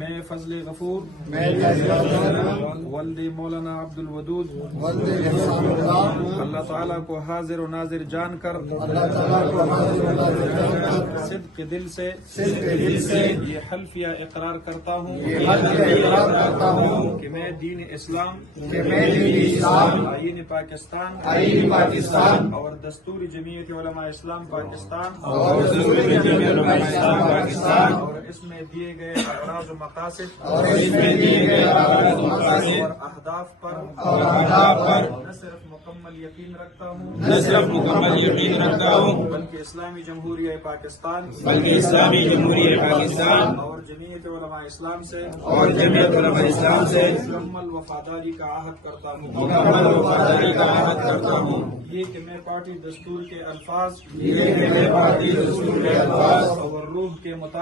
میں فضل غفور ولد مولانا عبد الودود اللہ تعالیٰ کو حاضر و ناظر جان کر صدق دل سے یہ حلفیہ اقرار کرتا ہوں کہ میں دین اسلام آئین پاکستان اور دستور جمعیت علماء اسلام پاکستان اور اس میں دیے گئے اغراض و مقاصد اور اہداف پر نہ صرف مکمل یقین رکھتا ہوں بلکہ اسلامی جمہوریہ پاکستان اور جمعیت علماء اسلام سے مکمل وفاداری کا عہد کرتا ہوں یہ کہ میں پارٹی دستور کے الفاظ اور روح کے مطابق